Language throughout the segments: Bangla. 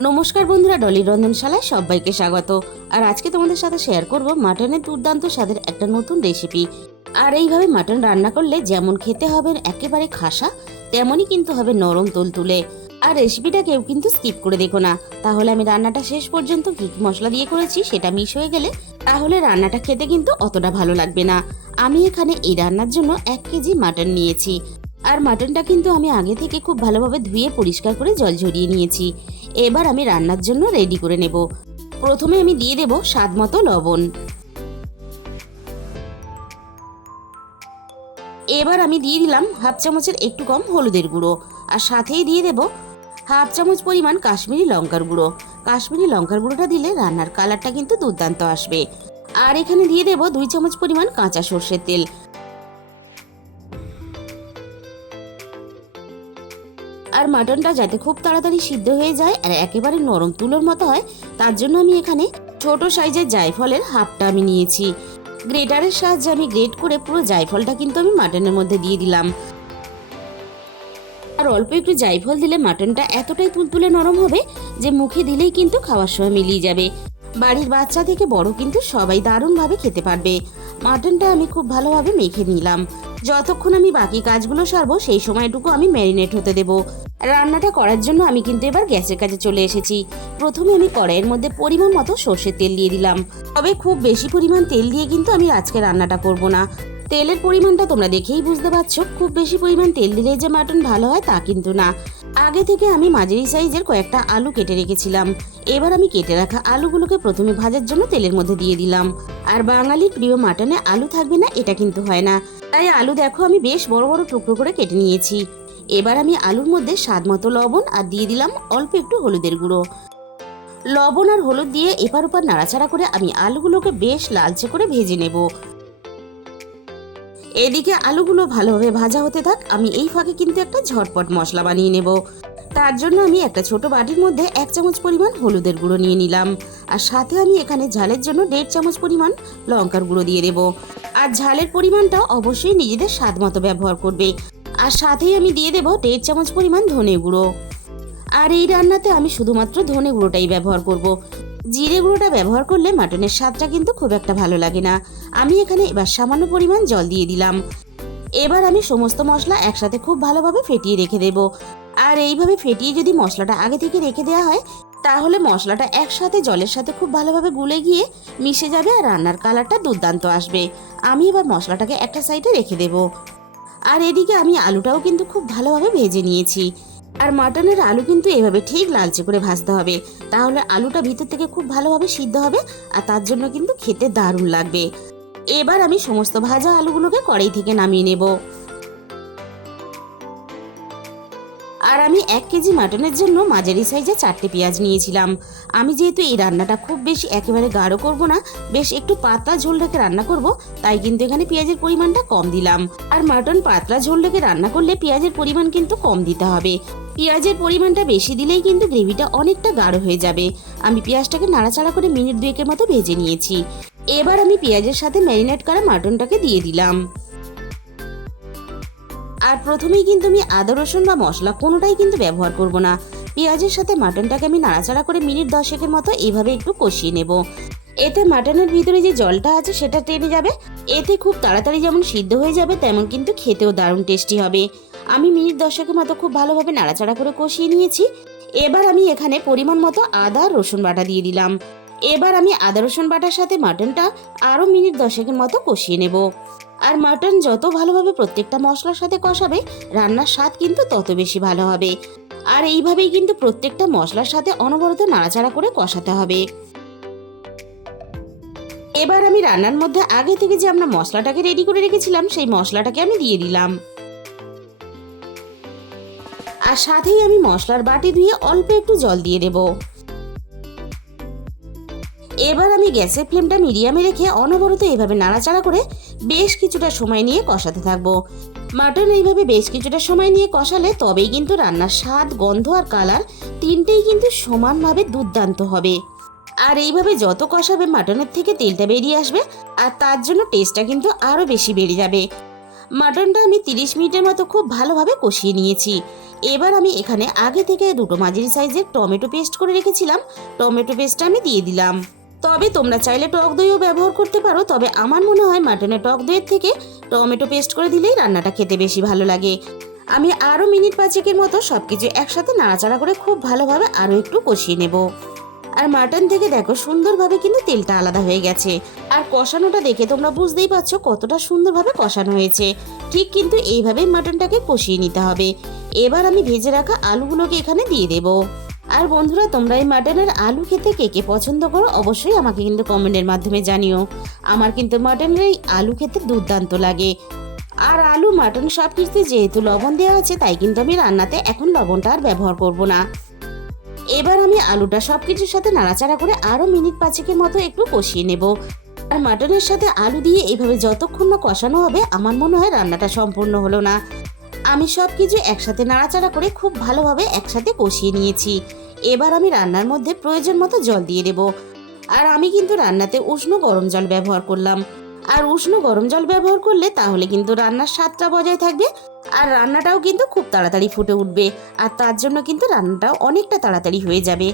নমস্কার বন্ধুরা, ডলির রন্ধনশালায় সবাইকে স্বাগত। আর আজকে তোমাদের সাথে শেয়ার করব মাটনের দুর্দান্ত স্বাদের একটা নতুন রেসিপি। আর এইভাবে মাটন রান্না করলে যেমন খেতে হবে একেবারে খাসা, তেমনই কিন্তু হবে নরম তুলতুলে। আর রেসিপিটা কেউ কিন্তু স্কিপ করে দেখো না, তাহলে আমি রান্নাটা শেষ পর্যন্ত কি কি মশলা দিয়ে করেছি সেটা মিস হয়ে গেলে তাহলে রান্নাটা খেতে কিন্তু অতটা ভালো লাগবে না। আমি এখানে এই রান্নার জন্য 1 কেজি মাটন নিয়েছি। আর মাটনটা কিন্তু আমি আগে থেকে খুব ভালোভাবে ধুয়ে পরিষ্কার করে জল ঝরিয়ে নিয়েছি। এবার আমি রান্নার জন্য রেডি করে নেব। প্রথমে আমি দিয়ে দেব স্বাদ মতো লবণ। এবার আমি দিয়ে দিলাম হাফ চামচের একটু কম হলুদের গুঁড়ো, আর সাথেই দিয়ে দেব হাফ চামচ পরিমাণ কাশ্মীরি লঙ্কার গুঁড়ো। কাশ্মীরি লঙ্কার গুঁড়োটা দিলে রান্নার কালারটা কিন্তু দুর্দান্ত আসবে। আর এখানে দিয়ে দেব 2 চামচ পরিমাণ কাঁচা সর্ষের তেল। আর মাটনটা যাতে খুব তাড়াতাড়ি সিদ্ধ হয়ে যায় আর একেবারে নরম তুলোর মতো হয়, তার জন্য আমি এখানে ছোট সাইজের জায়ফলের হাফটা আমি নিয়েছি। গ্রেটারের সাহায্যে আমি গ্রেট করে পুরো জায়ফলটা কিন্তু আমি মাটনের মধ্যে দিয়ে দিলাম। আর অল্প একটু জায়ফল দিলে মাটনটা এতটাই তুলতুলে নরম হবে যে মুখে দিলেই কিন্তু খাওয়ার সময় মিলিয়ে যাবে। বাড়ির বাচ্চা থেকে বড় কিন্তু সবাই দারুণভাবে খেতে পারবে। মাটনটা আমি খুব ভালোভাবে মেখে নিলাম। যতক্ষণ আমি বাকি কাজগুলো সারবো সেই সময়টুকু আমি ম্যারিনেট হতে দেব। রান্নাটা করার জন্য আমি কিন্তু এবার গ্যাসের কাছে চলে এসেছি। প্রথমে আমি কড়াইয়ের মধ্যে পরিমাণ মতো সর্ষের তেল দিয়ে দিলাম। তবে খুব বেশি পরিমাণ তেল দিয়ে কিন্তু আমি আজকে রান্নাটা করব না। তেলের পরিমাণটা তোমরা দেখেই বুঝতে পারছো, খুব বেশি পরিমাণ তেল দিলে যে মাটন ভালো হয় তা কিন্তু না। আগে থেকে আমি মাঝারি সাইজের কয়েকটা আলু কেটে রেখেছিলাম। এবার আমি কেটে রাখা আলুগুলোকে প্রথমে ভাজার জন্য তেলের মধ্যে দিয়ে দিলাম। আর বাঙালির প্রিয় মাটনে আলু থাকবে না এটা কিন্তু হয় না, তাই আলু দেখো আমি বেশ বড় বড় টুকরো করে কেটে নিয়েছি। এবার আমি আলুর মধ্যে স্বাদ মতো লবণ আর দিয়ে দিলাম অল্প একটু হলুদের গুঁড়ো। লবণ আর হলুদ দিয়ে এপার ওপার নাড়াচাড়া করে আমি আলুগুলোকে বেশ লালচে করে ভেজে নেব। এদিকে আলুগুলো ভালোভাবে ভাজা হতে থাক, আমি এই ফাঁকে কিন্তু একটা ঝটপট মশলা বানিয়ে নেব। তার জন্য আমি একটা ছোট বাটির মধ্যে 1 চামচ পরিমাণ হলুদের গুঁড়ো নিয়ে নিলাম। আর সাথে আমি এখানে ঝালের জন্য 1.5 চামচ পরিমাণ লঙ্কার গুঁড়ো দিয়ে দেব। আর ঝালের পরিমাণটা অবশ্যই নিজেদের স্বাদ মতো ব্যবহার করবে। আর সাথেই আমি দিয়ে দেব 1.5 চামচ পরিমাণ ধনে গুঁড়ো। আর এই রান্নাতে আমি শুধুমাত্র ধনে গুঁড়োটাই ব্যবহার করব। জিরে গুঁড়োটা ব্যবহার করলে মাটনের স্বাদটা কিন্তু খুব একটা ভালো লাগে না। আমি এখানে এবার সামান্য পরিমাণ জল দিয়ে দিলাম। এবার আমি সমস্ত মশলা একসাথে খুব ভালোভাবে ফেটিয়ে রেখে দেব। আর এইভাবে ফেটিয়ে যদি মশলাটা আগে থেকে রেখে দেওয়া হয় তাহলে মশলাটা একসাথে জলের সাথে খুব ভালোভাবে গুলে গিয়ে মিশে যাবে আর রান্নার কালারটা দুর্দান্ত আসবে। আমি এবার মশলাটাকে একটা সাইডে রেখে দেব। আর এদিকে আমি আলুটাও কিন্তু খুব ভালোভাবে ভেজে নিয়েছি। আর মাটনের আলু কিন্তু এভাবে ঠিক লালচে করে ভাজতে হবে, তাহলে আলুটা ভিতর থেকে খুব ভালোভাবে সিদ্ধ হবে আর তার জন্য কিন্তু খেতে দারুণ লাগবে। এবার আমি সমস্ত ভাজা আলুগুলোকে কড়াই থেকে নামিয়ে নেব। আর আমি 1 কেজি মাটনের জন্য মাঝারি সাইজে 4টে পেঁয়াজ নিয়েছিলাম। আমি যেহেতু এই রান্নাটা খুব বেশি একেবারে গাঢ় করব না, বেশ একটু পাতলা ঝোল রেখে রান্না করব, তাই কিন্তু এখানে পেঁয়াজের পরিমাণটা কম দিলাম। আর মাটন পাতলা ঝোল রেখে রান্না করলে পেঁয়াজের পরিমাণ কিন্তু কম দিতে হবে। পেঁয়াজের পরিমাণটা বেশি দিলেই কিন্তু গ্রেভিটা অনেকটা গাঢ় হয়ে যাবে। আমি পেঁয়াজটাকে নাড়াচাড়া করে মিনিট 2 মতো ভেজে নিয়েছি। এবার আমি পেঁয়াজের সাথে ম্যারিনেট করা মাটনটাকে দিয়ে দিলাম। আর প্রথমেই কিন্তু আমি আদা রসুন বা মশলা কোনোটাই কিন্তু ব্যবহার করব না। পেঁয়াজের সাথে মাটনটাকে আমি নাড়াচাড়া করে মিনিট 10 মতো এইভাবে একটু কষিয়ে নেব। এতে মাটনের ভিতরে যে জলটা আছে সেটা টেনে যাবে। এতে খুব তাড়াতাড়ি যেমন সিদ্ধ হয়ে যাবে তেমন কিন্তু খেতেও দারুণ টেস্টি হবে। আমি মিনিট 10 মতো খুব ভালোভাবে নাড়াচাড়া করে কষিয়ে নিয়েছি। এবার আমি এখানে পরিমাণ মতো আদা রসুন বাটা দিয়ে দিলাম। এবার আমি আদা রসুন বাটার সাথে মাটনটা আরও মিনিট 10 মতো কষিয়ে নেব। আর মাটন যত ভালোভাবে প্রত্যেকটা মশলার সাথে কষাবে রান্নার স্বাদ কিন্তু তত বেশি ভালো হবে। আর এইভাবেই কিন্তু প্রত্যেকটা মশলার সাথে অনবরত নাড়াচাড়া করে কষাতে হবে। এবার আমি রান্নার মধ্যে আগে থেকে যে আমরা মশলাটাকে রেডি করে রেখেছিলাম সেই মশলাটাকে আমি দিয়ে দিলাম। আর সাথেই আমি মশলার বাটি ধুয়ে অল্প একটু জল দিয়ে দেব। এবার আমি গ্যাসের ফ্লেমটা মিডিয়ামে রেখে অনবরত এইভাবে নাড়াচাড়া করে বেশ কিছুটা সময় নিয়ে কষাতে থাকবো। মাটন এইভাবে বেশ কিছুটা সময় নিয়ে কষালে তবেই কিন্তু রান্নার স্বাদ, গন্ধ আর কালার তিনটেই কিন্তু সমানভাবে দুর্দান্ত হবে। আর এইভাবে যত কষাবে মাটনের থেকে তেলটা বেরিয়ে আসবে আর তার জন্য টেস্টটা কিন্তু আরও বেশি বেড়ে যাবে। মাটনটা আমি 30 মিনিটের মতো খুব ভালোভাবে কষিয়ে নিয়েছি। এবার আমি এখানে আগে থেকে দুটো মাঝারি সাইজের টমেটো পেস্ট করে রেখেছিলাম, টমেটো পেস্টটা আমি দিয়ে দিলাম। তবে তোমরা চাইলে টক দইও ব্যবহার করতে পারো, তবে আমার মনে হয় মাটনের টক দইয়ের থেকে টমেটো পেস্ট করে দিলেই রান্নাটা খেতে বেশি ভালো লাগে। আমি আরও মিনিট 5-এর মতো সব কিছু একসাথে নাড়াচাড়া করে খুব ভালোভাবে আরও একটু কষিয়ে নেব। আর মাটন থেকে দেখো সুন্দরভাবে কিন্তু তেলটা আলাদা হয়ে গেছে। আর কষানোটা দেখে তোমরা বুঝতেই পারছো কতটা সুন্দরভাবে কষানো হয়েছে। ঠিক কিন্তু এইভাবেই মাটনটাকে কষিয়ে নিতে হবে। এবার আমি ভেজে রাখা আলুগুলোকে এখানে দিয়ে দেব। আর বন্ধুরা, তোমরা এই মাটনের আলু খেতে কে কে পছন্দ করো অবশ্যই আমাকে কিন্তু কমেন্টের মাধ্যমে জানিও। আমার কিন্তু মাটনের এই আলু খেতে দুর্দান্ত লাগে। আর আলু মাটন সব কিছুতে যেহেতু লবণ দেওয়া আছে, তাই কিন্তু আমি রান্নাতে এখন লবণটা আর ব্যবহার করব না। এবার আমি আলুটা সব কিছুর সাথে নাড়াচাড়া করে আরও মিনিট 5-এর মতো একটু কষিয়ে নেব। আর মাটনের সাথে আলু দিয়ে এইভাবে যতক্ষণ না কষানো হবে, আমার মনে হয় রান্নাটা সম্পূর্ণ হলো না। আমি সব কিছু একসাথে নাড়াচাড়া করে খুব ভালোভাবে একসাথে কষিয়ে নিয়েছি। এবার আমি রান্নার মধ্যে প্রয়োজন মতো জল দিয়ে দেব। আর আমি কিন্তু রান্নাতে উষ্ণ গরম জল ব্যবহার করলাম। আর উষ্ণ গরম জল ব্যবহার করলে তাহলে কিন্তু রান্নার স্বাদটা বজায় থাকবে, আর রান্নাটাও কিন্তু খুব তাড়াতাড়ি ফুটে উঠবে। আর তার জন্য কিন্তু রান্নাটাও অনেকটা তাড়াতাড়ি হয়ে যাবে।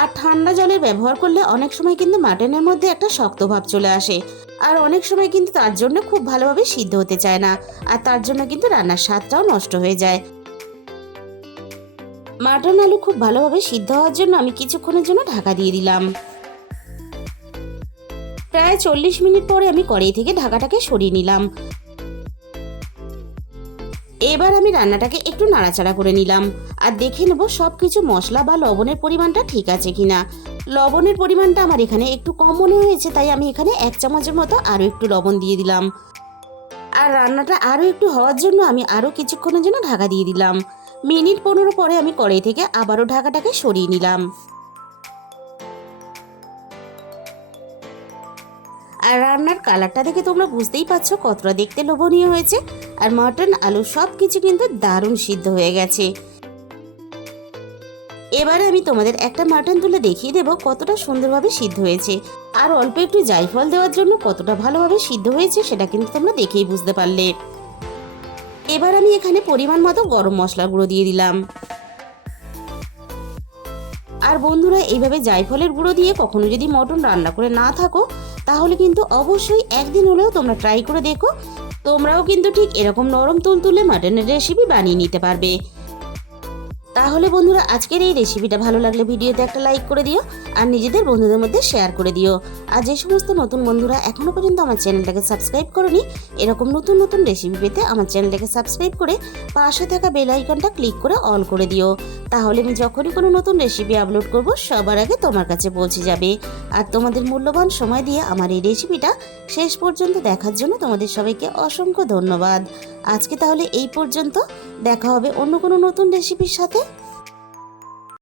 আর ঠান্ডা জলের ব্যবহার করলে অনেক সময় কিন্তু মাটনের মধ্যে একটা শক্ত ভাব চলে আসে, আর অনেক সময় কিন্তু তার জন্য খুব ভালোভাবে সিদ্ধ হতে চায় না, আর তার জন্য কিন্তু রান্নার স্বাদটাও নষ্ট হয়ে যায়। মাটন আলু খুব ভালোভাবে সিদ্ধ হওয়ার জন্য আমি কিছুক্ষণের জন্য ঢাকা দিয়ে দিলাম। প্রায় 40 মিনিট পরে আমি কড়াই থেকে ঢাকাটাকে সরিয়ে নিলাম। এবার আমি রান্নাটাকে একটু নাড়াচাড়া করে নিলাম আর দেখে নেব সব কিছু মশলা বা লবণের পরিমাণটা ঠিক আছে কিনা। লবণের পরিমাণটা আমার এখানে একটু কম মনে হয়েছে, তাই আমি এখানে 1 চামচের মতো আরও একটু লবণ দিয়ে দিলাম। আর রান্নাটা আরও একটু হওয়ার জন্য আমি আরও কিছুক্ষণের জন্য ঢাকা দিয়ে দিলাম। মিনিট 15 পরে আমি কড়াই থেকে আবারও ঢাকাটাকে সরিয়ে নিলাম। আর রান্নার কালারটা দেখে তোমরা বুঝতেই পারছো কতটা দেখতে লোভনীয় হয়েছে। আর মাটন আলু সব কিছু কিন্তু দারুণ সিদ্ধ হয়ে গেছে। এবারে আমি তোমাদের একটা মাটন তুলে দেখিয়ে দেবো কতটা সুন্দরভাবে সিদ্ধ হয়েছে। আর অল্প একটু জায়ফল দেওয়ার জন্য কতটা ভালোভাবে সিদ্ধ হয়েছে সেটা কিন্তু তোমরা দেখেই বুঝতে পারলে। এবার আমি এখানে পরিমাণ মতো গরম মশলা গুঁড়ো দিয়ে দিলাম। আর বন্ধুরা, এইভাবে জায়ফলের গুঁড়ো দিয়ে কখনো যদি মটন রান্না করে না থাকো, তাহলে কিন্তু অবশ্যই একদিন হলেও তোমরা ট্রাই করে দেখো। তোমরাও কিন্তু ঠিক এরকম নরম তুলতুলে মাটনের রেসিপি বানিয়ে নিতে পারবে। তাহলে বন্ধুরা, আজকের এই রেসিপিটা ভালো লাগলে ভিডিওতে একটা লাইক করে দিও, আর নিজেদের বন্ধুদের মধ্যে শেয়ার করে দিও। আর যে সমস্ত নতুন বন্ধুরা এখনো পর্যন্ত আমার চ্যানেলটাকে সাবস্ক্রাইব করোনি, এরকম নতুন নতুন রেসিপি পেতে আমার চ্যানেলটাকে সাবস্ক্রাইব করে পাশে থাকা বেল আইকনটা ক্লিক করে অল করে দিও। তাহলে আমি যখনই কোনো নতুন রেসিপি আপলোড করব, সবার আগে তোমার কাছে পৌঁছে যাবে। আর তোমাদের মূল্যবান সময় দিয়ে আমার এই রেসিপিটা শেষ পর্যন্ত দেখার জন্য তোমাদের সবাইকে অসংখ্য ধন্যবাদ। আজকে তাহলে এই পর্যন্ত, দেখা হবে অন্য কোনো নতুন রেসিপির সাথে।